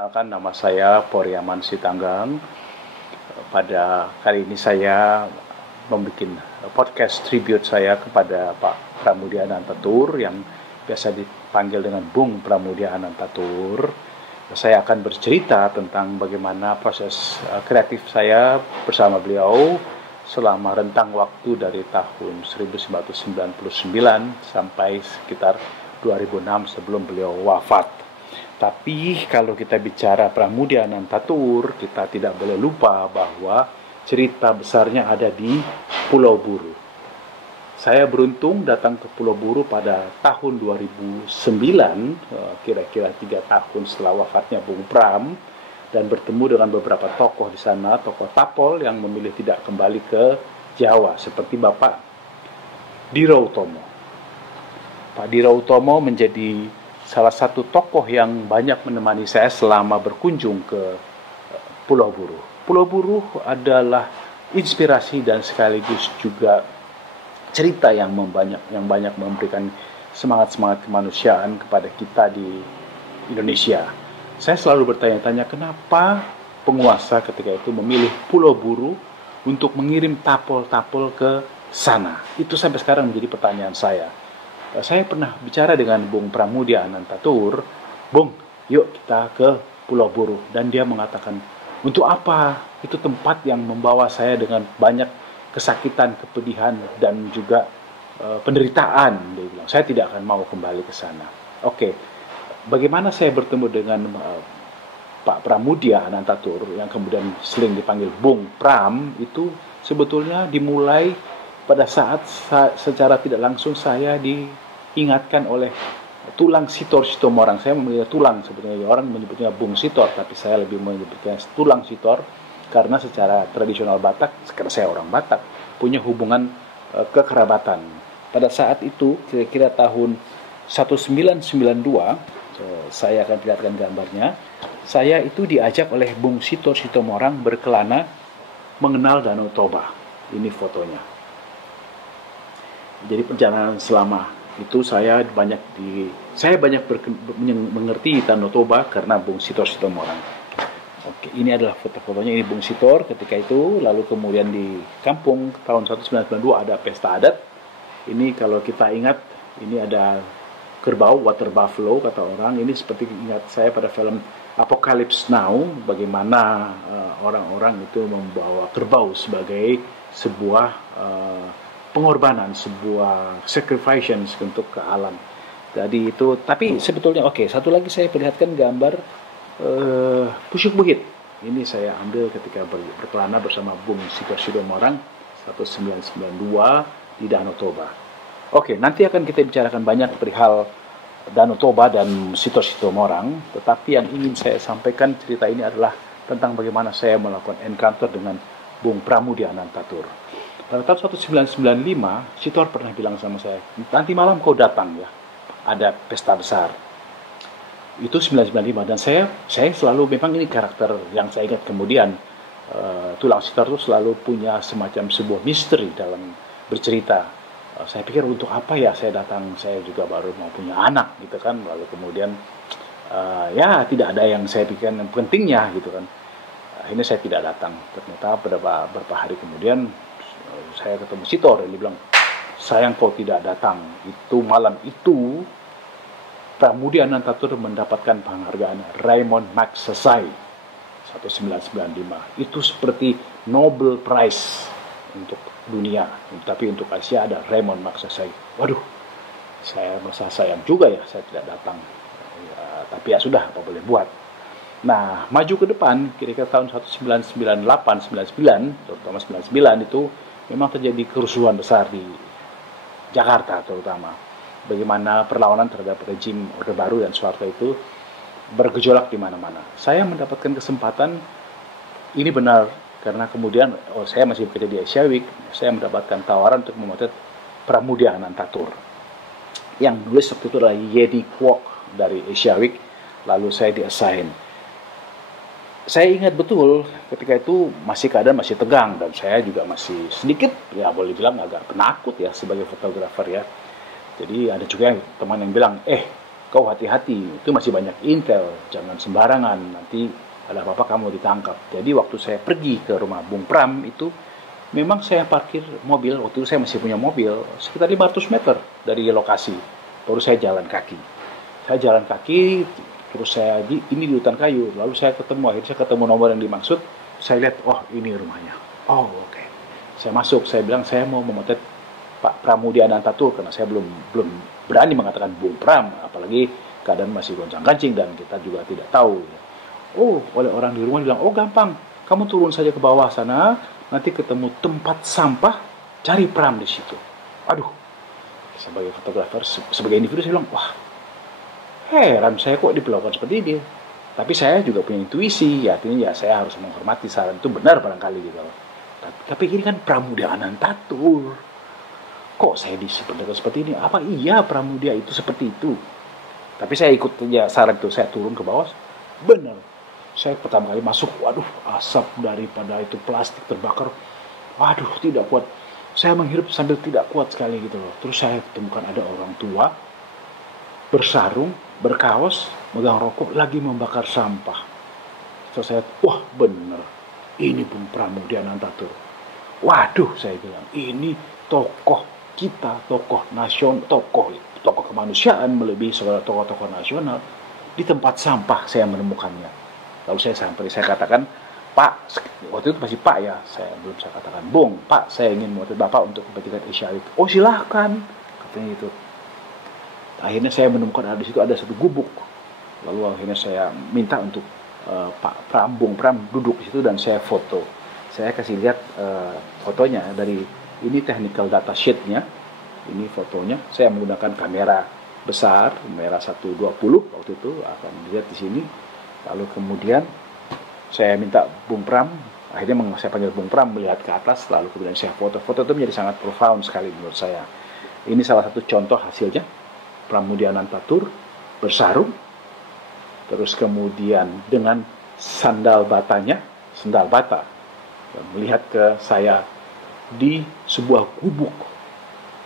Perkenalkan, nama saya Poriaman Sitanggang. Pada kali ini saya membuat podcast tribute saya kepada Pak Pramudia Anantatur yang biasa dipanggil dengan Bung Pramudia Anantatur. Saya akan bercerita tentang bagaimana proses kreatif saya bersama beliau selama rentang waktu dari tahun 1999 sampai sekitar 2006 sebelum beliau wafat. Tapi kalau kita bicara Pramudia Anantatur, kita tidak boleh lupa bahwa cerita besarnya ada di Pulau Buru. Saya beruntung datang ke Pulau Buru pada tahun 2009, kira-kira 3 tahun setelah wafatnya Bung Pram, dan bertemu dengan beberapa tokoh di sana, tokoh Tapol yang memilih tidak kembali ke Jawa, seperti Bapak Diro Utomo. Pak Diro Utomo menjadi salah satu tokoh yang banyak menemani saya selama berkunjung ke Pulau Buru. Pulau Buru adalah inspirasi dan sekaligus juga cerita yang banyak memberikan semangat-semangat kemanusiaan kepada kita di Indonesia. Saya selalu bertanya-tanya kenapa penguasa ketika itu memilih Pulau Buru untuk mengirim tapol-tapol ke sana. Itu sampai sekarang menjadi pertanyaan saya. Saya pernah bicara dengan Bung Pramudia Anantatur, Bung, yuk kita ke Pulau Buru. Dan dia mengatakan, untuk apa? Itu tempat yang membawa saya dengan banyak kesakitan, kepedihan, dan juga penderitaan. Dia bilang, saya tidak akan mau kembali ke sana. Oke, bagaimana saya bertemu dengan Pak Pramudia Anantatur, yang kemudian sering dipanggil Bung Pram, itu sebetulnya dimulai pada saat secara tidak langsung saya diingatkan oleh Tulang Sitor Sitomorang. Saya memilih Tulang, sebetulnya orang menyebutnya Bung Sitor, tapi saya lebih menyebutnya Tulang Sitor karena secara tradisional Batak, karena saya orang Batak, punya hubungan kekerabatan. Pada saat itu, kira-kira tahun 1992, saya akan perlihatkan gambarnya, saya itu diajak oleh Bung Sitor Sitomorang berkelana mengenal Danau Toba. Ini fotonya. Jadi perjalanan selama itu saya banyak mengerti Danau Toba karena Bung Sitor Sitomorang. Oke, ini adalah foto-fotonya, ini Bung Sitor ketika itu. Lalu kemudian di kampung tahun 1992 ada pesta adat. Ini kalau kita ingat, ini ada kerbau, water buffalo kata orang. Ini seperti ingat saya pada film Apocalypse Now, bagaimana orang-orang itu membawa kerbau sebagai sebuah pengorbanan, sebuah sacrifice untuk ke alam. Jadi itu, tapi sebetulnya satu lagi saya perlihatkan gambar Pusyuk Bukit. Ini saya ambil ketika berkelana bersama Bung Sitor Sitomorang 1992 di Danau Toba. Nanti akan kita bicarakan banyak perihal Danau Toba dan Sitor Sitomorang, tetapi yang ingin saya sampaikan cerita ini adalah tentang bagaimana saya melakukan encounter dengan Bung Pramudia Anantatur. Pada tahun 1995, Sitor pernah bilang sama saya, nanti malam kau datang ya, ada pesta besar. Itu 1995, dan saya selalu, memang ini karakter yang saya ingat kemudian, Tulang Sitor itu selalu punya semacam sebuah misteri dalam bercerita. Saya pikir untuk apa ya saya datang, saya juga baru mau punya anak gitu kan, lalu kemudian ya tidak ada yang saya pikirkan yang pentingnya gitu kan. Akhirnya saya tidak datang. Ternyata beberapa hari kemudian saya ketemu Sitor, dia bilang, sayang kau tidak datang. Itu malam itu Pramudia Anantatur mendapatkan penghargaan Raymond Magsaysay 1995. Itu seperti Nobel Prize untuk dunia, tapi untuk Asia ada Raymond Magsaysay. Waduh, saya merasa sayang juga ya saya tidak datang. Ya, tapi ya sudah, apa boleh buat. Nah, maju ke depan, kira-kira tahun 1998-99, terutama 99 itu memang terjadi kerusuhan besar di Jakarta terutama. Bagaimana perlawanan terhadap rejim Orde Baru dan Soeharto itu bergejolak di mana-mana. Saya mendapatkan kesempatan, ini benar, karena kemudian saya masih bekerja di Asia Week, saya mendapatkan tawaran untuk memotret Pramudia Anantatur. Yang nulis waktu itu adalah Yedi Kwok dari Asia Week, lalu saya di-assign. Saya ingat betul ketika itu keadaan masih tegang, dan saya juga masih sedikit, ya boleh bilang agak penakut ya sebagai fotografer ya. Jadi ada juga teman yang bilang, kau hati-hati, itu masih banyak intel, jangan sembarangan, nanti ada apa-apa kamu ditangkap. Jadi waktu saya pergi ke rumah Bung Pram itu, memang saya parkir mobil, waktu itu saya masih punya mobil, sekitar 500 meter dari lokasi, baru saya jalan kaki. Saya jalan kaki, terus ini di hutan kayu, lalu saya akhirnya saya ketemu nomor yang dimaksud, saya lihat, oh ini rumahnya. Oh oke. Saya masuk, saya bilang saya mau memotret Pak Pramudia Anantatur, karena saya belum berani mengatakan Bung Pram, apalagi keadaan masih goncang-gancing dan kita juga tidak tahu. Oh, oleh orang di rumah bilang, oh gampang, kamu turun saja ke bawah sana, nanti ketemu tempat sampah, cari Pram di situ. Aduh, sebagai fotografer, sebagai individu saya bilang, wah, heran saya kok diperlakukan seperti ini. Tapi saya juga punya intuisi, artinya ya saya harus menghormati saran itu benar barangkali gitu. Tapi ini kan Pramudia Anantatur. Kok saya diperlakukan seperti ini? Apa iya Pramudia itu seperti itu? Tapi saya ikut ya saran itu, saya turun ke bawah. Benar. Saya pertama kali masuk, waduh, asap daripada itu plastik terbakar. Waduh, tidak kuat. Saya menghirup sambil tidak kuat sekali gitu loh. Terus saya temukan ada orang tua bersarung, berkaos, megang rokok, lagi membakar sampah. Terus saya, wah bener, ini Bung Pramudia Anantatur. Waduh, saya bilang, ini tokoh kita, tokoh nasional, tokoh kemanusiaan melebihi segala tokoh-tokoh nasional. Di tempat sampah saya menemukannya. Lalu saya sampai, saya katakan, Pak, waktu itu masih Pak ya, belum saya katakan, Bung, Pak, saya ingin memotret Bapak untuk kepentingan Asia itu. Oh silahkan, katanya itu. Akhirnya saya menemukan di situ ada satu gubuk. Lalu akhirnya saya minta untuk Pak Pram, Bung Pram duduk di situ dan saya foto. Saya kasih lihat fotonya dari ini technical data sheet-nya. Ini fotonya. Saya menggunakan kamera besar, kamera 120 waktu itu, akan dilihat di sini. Lalu kemudian saya minta Bung Pram, akhirnya saya panggil Bung Pram melihat ke atas, lalu kemudian saya foto. Foto itu menjadi sangat profound sekali menurut saya. Ini salah satu contoh hasilnya. Pramudia Anantatur bersarung, terus kemudian dengan sandal bata, melihat ke saya di sebuah gubuk.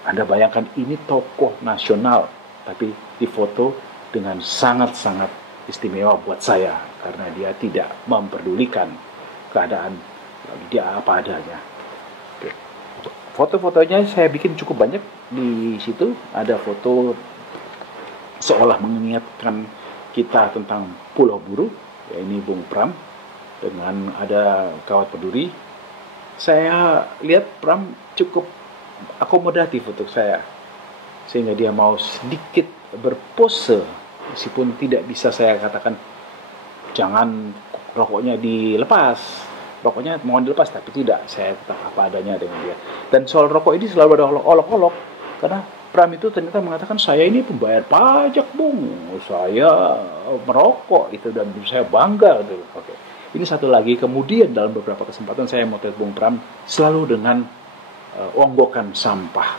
Anda bayangkan ini tokoh nasional, tapi difoto dengan sangat-sangat istimewa buat saya, karena dia tidak memperdulikan keadaan, dia apa adanya. Foto-fotonya saya bikin cukup banyak di situ. Ada foto seolah mengingatkan kita tentang Pulau Buru, ya ini Bung Pram dengan ada kawat berduri. Saya lihat Pram cukup akomodatif untuk saya, sehingga dia mau sedikit berpose, meskipun tidak bisa saya katakan jangan rokoknya dilepas, rokoknya mohon dilepas, tapi tidak, saya tetap apa adanya dengan dia. Dan soal rokok ini selalu ada olok-olok, karena Pram itu ternyata mengatakan, saya ini pembayar pajak Bung, saya merokok itu, dan saya bangga gitu. Oke. Ini satu lagi, kemudian dalam beberapa kesempatan saya motret Bung Pram selalu dengan onggokan sampah.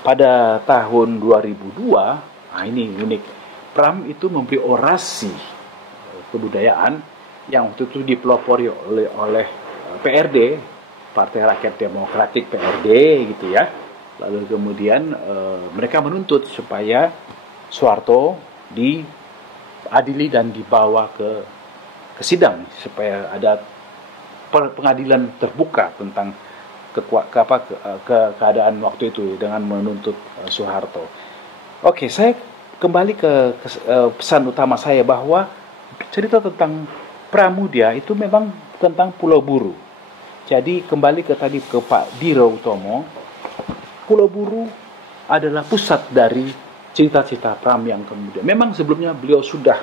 Pada tahun 2002, nah ini unik, Pram itu memberi orasi kebudayaan yang waktu itu dipelopori oleh PRD, Partai Rakyat Demokratik PRD gitu ya. Lalu kemudian mereka menuntut supaya Soeharto diadili dan dibawa ke sidang, supaya ada pengadilan terbuka tentang keadaan waktu itu dengan menuntut Soeharto. Oke, saya kembali ke pesan utama saya, bahwa cerita tentang Pramudia itu memang tentang Pulau Buru. Jadi kembali ke Pak Diro Utomo, Pulau Buru adalah pusat dari cerita-cerita Pram yang kemudian, memang sebelumnya beliau sudah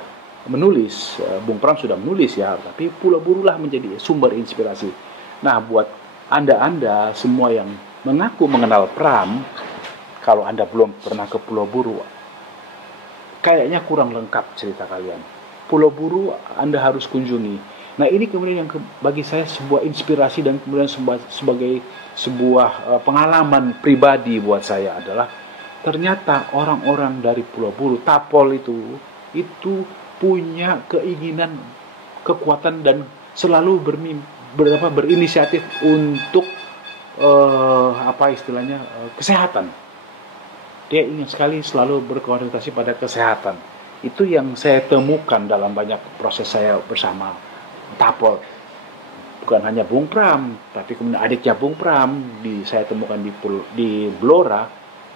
menulis, Bung Pram sudah menulis ya, tapi Pulau Buru lah menjadi sumber inspirasi. Nah, buat Anda semua yang mengaku mengenal Pram, kalau Anda belum pernah ke Pulau Buru, kayaknya kurang lengkap cerita kalian. Pulau Buru Anda harus kunjungi. Nah, ini kemudian yang bagi saya sebuah inspirasi dan kemudian sebagai sebuah pengalaman pribadi buat saya adalah, ternyata orang-orang dari Pulau Buru, Tapol itu punya keinginan, kekuatan, dan selalu berinisiatif untuk kesehatan. Dia ingin sekali selalu berkonsentrasi pada kesehatan. Itu yang saya temukan dalam banyak proses saya bersama Tapol. Bukan hanya Bung Pram, tapi kemudian adiknya Bung Pram saya temukan di Blora,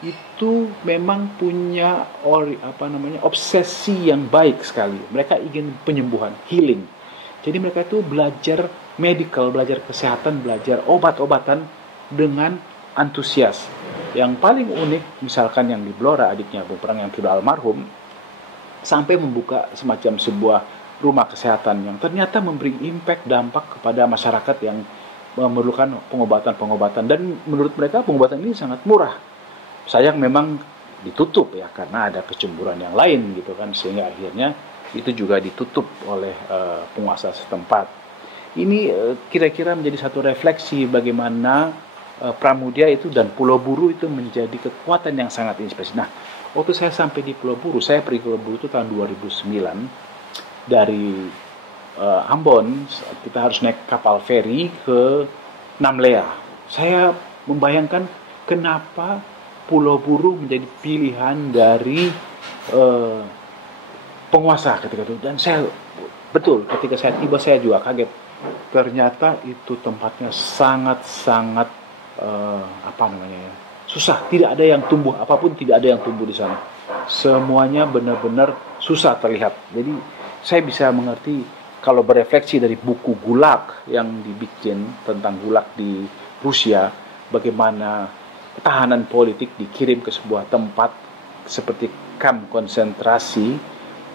itu memang punya obsesi yang baik sekali. Mereka ingin penyembuhan, healing. Jadi mereka itu belajar medical, belajar kesehatan, belajar obat-obatan dengan antusias. Yang paling unik, misalkan yang di Blora, adiknya Bung Pram yang sudah almarhum, sampai membuka semacam sebuah rumah kesehatan yang ternyata memberi dampak kepada masyarakat yang memerlukan pengobatan-pengobatan, dan menurut mereka pengobatan ini sangat murah. Sayang memang ditutup ya karena ada kecemburuan yang lain gitu kan, sehingga akhirnya itu juga ditutup oleh penguasa setempat. Ini kira-kira menjadi satu refleksi bagaimana Pramudia itu dan Pulau Buru itu menjadi kekuatan yang sangat inspirasi. Nah, waktu saya sampai di Pulau Buru, saya pergi ke Pulau Buru itu tahun 2009. Dari Ambon, kita harus naik kapal feri ke Namlea. Saya membayangkan kenapa Pulau Buru menjadi pilihan dari penguasa ketika itu. Dan ketika saya tiba saya juga kaget. Ternyata itu tempatnya sangat-sangat susah. Tidak ada yang tumbuh, apapun tidak ada yang tumbuh di sana. Semuanya benar-benar susah terlihat. Jadi saya bisa mengerti kalau berefleksi dari buku Gulag yang dibikin tentang Gulag di Rusia, bagaimana tahanan politik dikirim ke sebuah tempat seperti kamp konsentrasi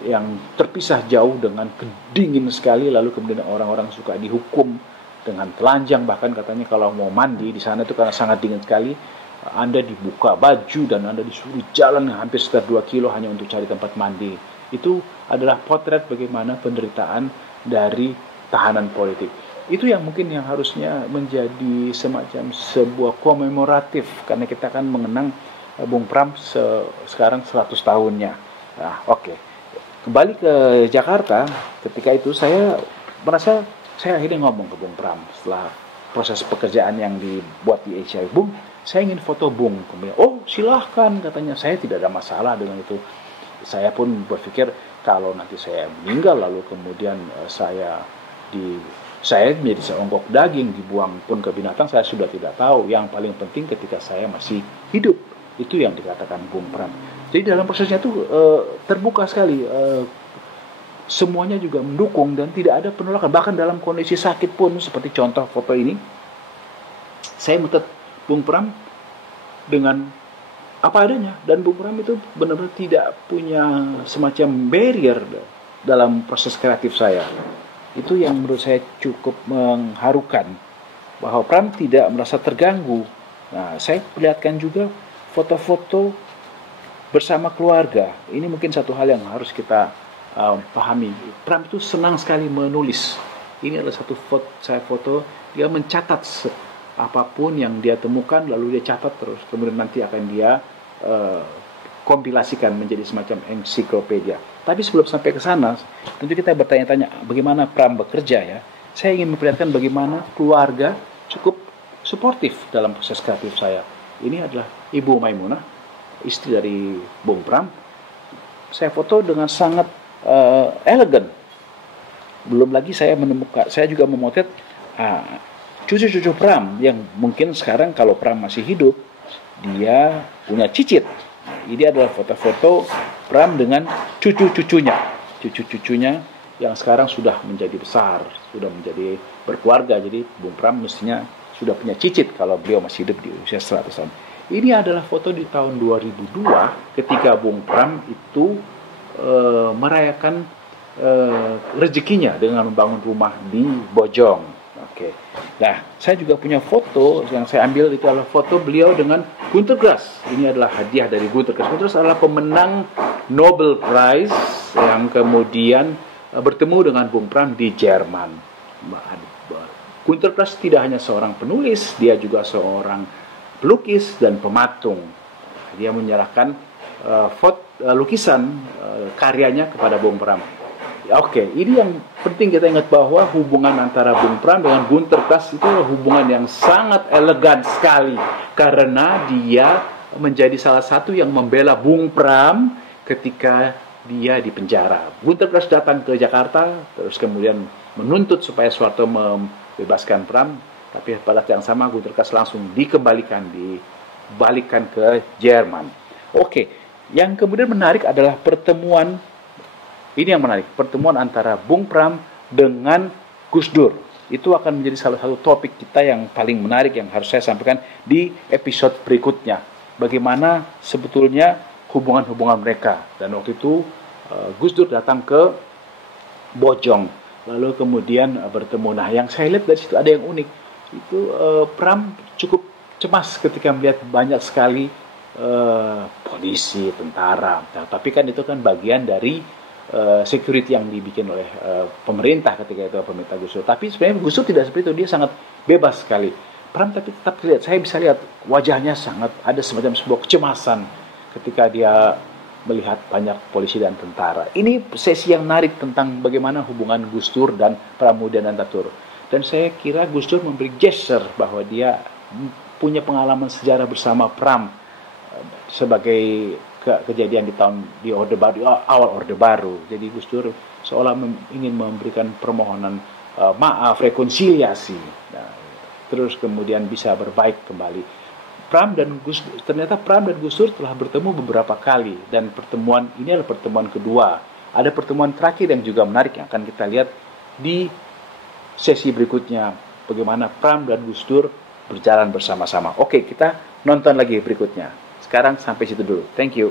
yang terpisah jauh dengan kedingin sekali, lalu kemudian orang-orang suka dihukum dengan telanjang, bahkan katanya kalau mau mandi di sana itu karena sangat dingin sekali, Anda dibuka baju dan Anda disuruh jalan hampir sekitar 2 kilo hanya untuk cari tempat mandi. Itu adalah potret bagaimana penderitaan dari tahanan politik. Itu yang mungkin yang harusnya menjadi semacam sebuah komemoratif, karena kita kan mengenang Bung Pram sekarang 100 tahunnya. Nah, oke. Kembali ke Jakarta, ketika itu saya merasa, saya akhirnya ngomong ke Bung Pram setelah proses pekerjaan yang dibuat di Asia. Bung, saya ingin foto Bung. Kemudian, oh silahkan, katanya, saya tidak ada masalah dengan itu. Saya pun berpikir kalau nanti saya meninggal lalu kemudian saya menjadi seonggok daging, dibuang pun ke binatang, saya sudah tidak tahu. Yang paling penting ketika saya masih hidup, itu yang dikatakan Bung Pram. Jadi dalam prosesnya itu terbuka sekali, semuanya juga mendukung dan tidak ada penolakan. Bahkan dalam kondisi sakit pun, seperti contoh foto ini, saya melihat Bung Pram dengan apa adanya, dan Bung Pram itu benar-benar tidak punya semacam barrier dalam proses kreatif saya. Itu yang menurut saya cukup mengharukan, bahwa Pram tidak merasa terganggu. Nah, saya perlihatkan juga foto-foto bersama keluarga. Ini mungkin satu hal yang harus kita pahami. Pram itu senang sekali menulis. Ini adalah satu foto dia mencatat apapun yang dia temukan, lalu dia catat terus, kemudian nanti akan dia kompilasikan menjadi semacam ensiklopedia. Tapi sebelum sampai ke sana, tentu kita bertanya-tanya bagaimana Pram bekerja ya. Saya ingin memperlihatkan bagaimana keluarga cukup suportif dalam proses kreatif saya. Ini adalah Ibu Maimunah, istri dari Bung Pram. Saya foto dengan sangat elegan. Belum lagi saya juga memotret cucu-cucu Pram yang mungkin sekarang kalau Pram masih hidup, dia punya cicit. Ini adalah foto-foto Pram dengan cucu-cucunya yang sekarang sudah menjadi besar, sudah menjadi berkeluarga. Jadi Bung Pram mestinya sudah punya cicit kalau beliau masih hidup di usia 100 tahun. Ini adalah foto di tahun 2002 ketika Bung Pram itu merayakan rezekinya dengan membangun rumah di Bojong. Oke. Nah, saya juga punya foto yang saya ambil, itu adalah foto beliau dengan Günter Grass. Ini adalah hadiah dari Günter Grass. Günter Grass adalah pemenang Nobel Prize yang kemudian bertemu dengan Bung Pram di Jerman. Günter Grass tidak hanya seorang penulis, dia juga seorang pelukis dan pematung. Dia menyerahkan lukisan karyanya kepada Bung Pram. Oke, ini yang penting kita ingat, bahwa hubungan antara Bung Pram dengan Günter Grass itu adalah hubungan yang sangat elegan sekali, karena dia menjadi salah satu yang membela Bung Pram ketika dia di penjara. Guntur Kras datang ke Jakarta, terus kemudian menuntut supaya Soeharto membebaskan Pram, tapi pada saat yang sama Guntur Kras langsung dibalikkan ke Jerman. Oke, yang kemudian menarik adalah pertemuan, ini yang menarik, pertemuan antara Bung Pram dengan Gus Dur. Itu akan menjadi salah satu topik kita yang paling menarik yang harus saya sampaikan di episode berikutnya. Bagaimana sebetulnya hubungan-hubungan mereka. Dan waktu itu Gus Dur datang ke Bojong, lalu kemudian bertemu. Nah, yang saya lihat dari situ ada yang unik. Itu Pram cukup cemas ketika melihat banyak sekali polisi, tentara. Nah, tapi kan itu kan bagian dari security yang dibikin oleh pemerintah ketika itu, pemerintah Gus Dur. Tapi sebenarnya Gus Dur tidak seperti itu, dia sangat bebas sekali. Pram tapi tetap terlihat, saya bisa lihat wajahnya sangat ada semacam sebuah kecemasan ketika dia melihat banyak polisi dan tentara. Ini sesi yang menarik tentang bagaimana hubungan Gus Dur dan Pramudia Anantatur. Dan saya kira Gus Dur memberi gesture bahwa dia punya pengalaman sejarah bersama Pram sebagai kejadian di Orde Baru, awal Orde Baru. Jadi Gus Dur seolah ingin memberikan permohonan maaf, rekonsiliasi, terus kemudian bisa berbaik kembali. Ternyata Pram dan Gus Dur telah bertemu beberapa kali, dan pertemuan ini adalah pertemuan kedua. Ada pertemuan terakhir yang juga menarik yang akan kita lihat di sesi berikutnya, bagaimana Pram dan Gus Dur berjalan bersama-sama. Oke, kita nonton lagi berikutnya. Sekarang sampai situ dulu. Thank you.